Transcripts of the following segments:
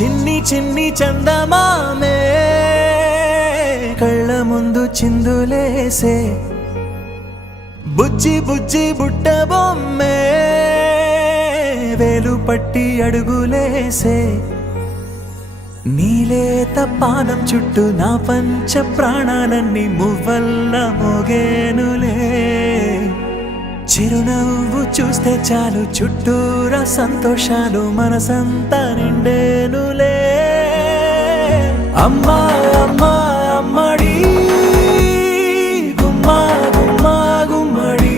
చిన్ని చిన్ని చందమామే కళ్ళ ముందు చిందులేసే బుజ్జి బుజ్జి బుట్ట బొమ్మే వేలు పట్టి అడుగులేసే నీలేత పానం చుట్టూ నా పంచ ప్రాణాలన్నీ మువ్వల్ల మోగేనులే చిరునవ్వు చూస్తే చాలు చుట్టూరా సంతోషాలు మనసంతా నిండేనులే అమ్మా అమ్మా అమ్మడి గుమ్మా గుమ్మా గుమ్మడి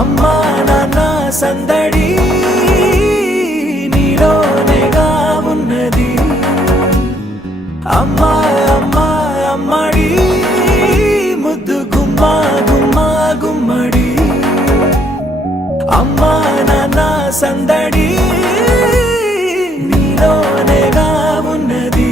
అమ్మా నాన్న సందడి నీలోనేగా ఉన్నది అమ్మా అమ్మా అమ్మడి ముద్దు గుమ్మా గుమ్మా గుమ్మడి అమ్మా నాన్న సందడి నీలోనేగా ఉన్నది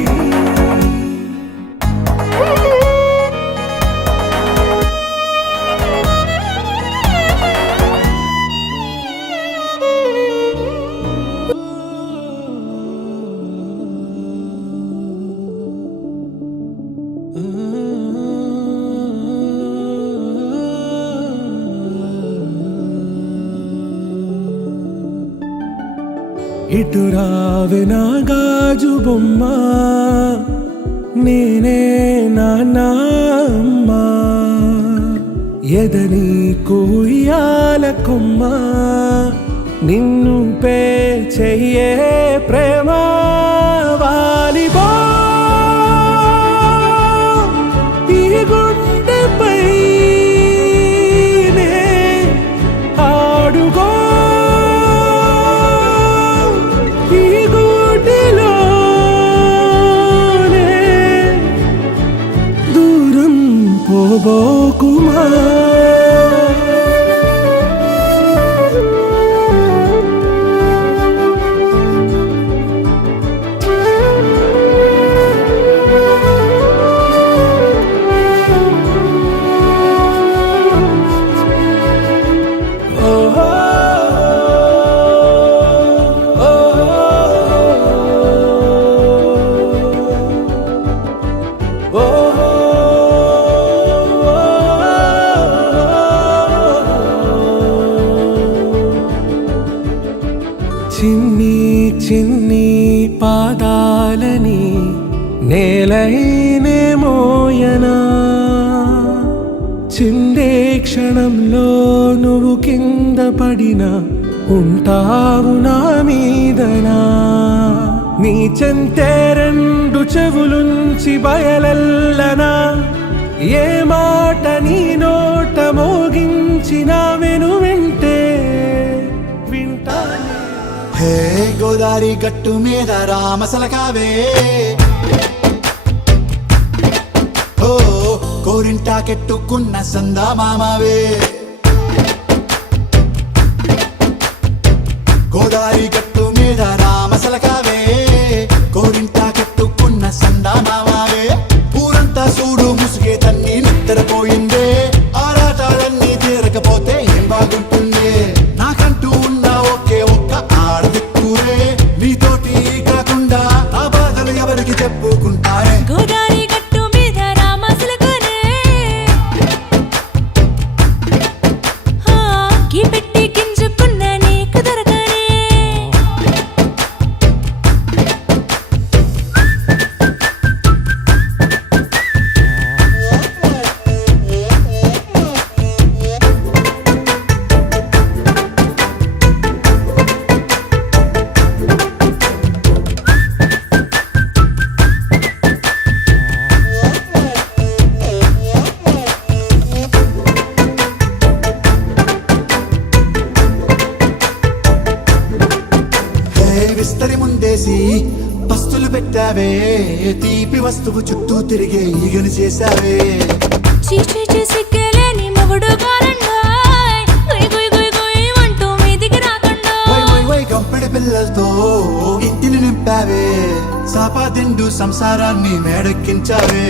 ఇటు రావే నా గాజు బొమ్మ నేనే నాన్నమ్మ ఎదని కొయ్యాల కొమ్మ నిన్ను పే చెయ్యే ప్రేమ వాలిబా ఈ గుండెపై ఆడుగో పోబోకుమా చిన్ని చిన్ని పాదాలని నేలైనే మోయనా చిందే క్షణంలో నువ్వు కింద పడినా ఉంటావు నా మీదనా నీ చెంతే రెండు చెవులుంచి బయలెల్లనా ఏ మాట నీ నోట మోగించిన వెను వింటే వింటానే హే గోదారి గట్టు మీద రామసలకావే ఓ కోరింటా కెట్టుకున్న సందా మామావే గోదారి గట్టు మీద రామసలకావే కోరింటా కెట్టుకున్న సందా మామావే ఊరంతా చూడు ముసుగే తన్ని నిద్రపోయిందే ఆరాటాలన్నీ తీరకపోతే ఏం బాగుంటుంది నాకంటూ ఉన్న ఒకే ఒక్క ఆడదిక్కురే నీతోటి కాకుండా ఆ బాధలు ఎవరికి చెప్పుకుంటారే గోదారి గట్టు మీద రామసలకనే గీ పెట్టి గింజుకున్న నీకు దొరకనే విస్తరి ముందేసి పస్తులు పెట్టావే తీపి వస్తువు చుట్టూ తిరిగే ఈగను చేశావే చీచీ సిగ్గలేని మొగుడు కారండాయ్ గుయ్ గుయ్ గుయ్ గుయ్ అంటూ మీదికి రాకుండా వై గంపెడి పిల్లలతో ఇంటిని నింపావే సాపాదిండు సంసారాన్ని మేడెక్కించావే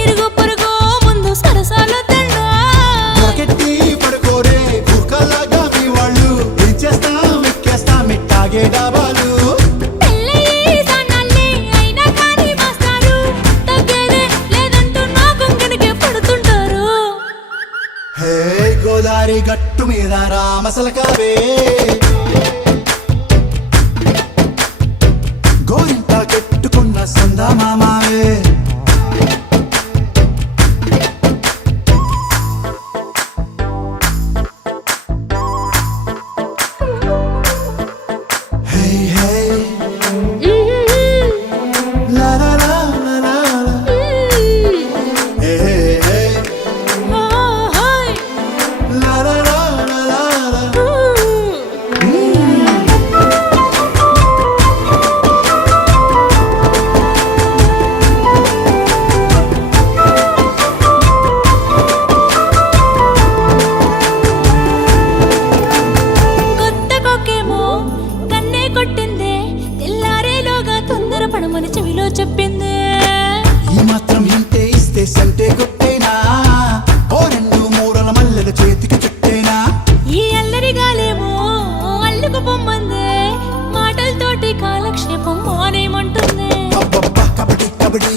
ఇరుగు పొరుగు ముందు సరసాలు తండా రాకెట్టి పడుకోరే భూకలాగా మీ వాళ్ళు ఏం చేస్తాం ఎక్కేస్తాం ఇట్టాగే డాబాలు పెళ్ళి మీద రామసలకావే గోరింట కెట్టుకున్న సందమామావే Hey, hey, la la la la la la. Hey, hey, hey, la la la la la la. కొత్త కొక్కేమో కన్నే కొట్టిందే తెల్లారేలోగా తొందర పడమని చెవిలో చెప్పిందే ఈ మాత్రం హింటే ఇస్తే సంటే కొట్టేనా ఓ రెండు మూరల మల్లెల చేతికి చుట్టేనా ఈ అల్లరి గాలేమో అల్లుకు పొమ్మందే మాటలతోటి కాలక్షేపం మానేమంటుందే అబ్బబ్బా కబడ్డీ కబడ్డీ